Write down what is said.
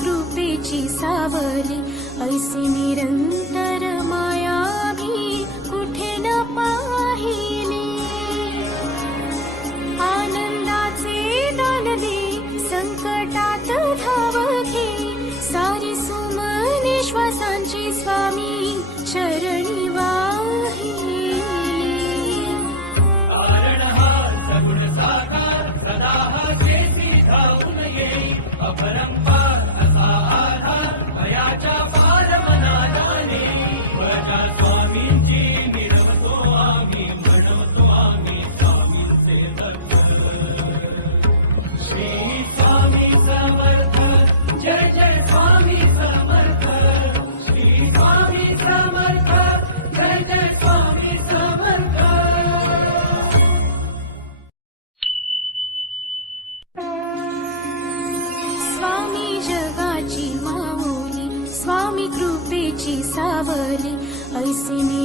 कृपेची सावली ऐसी निरंतर माया कुठे न पाहिली. आनंदाचे दान दे संकटात धाव घे सारी सुमने श्वासांची स्वामी चरणी स्वामी कृपेची सावली निरंतर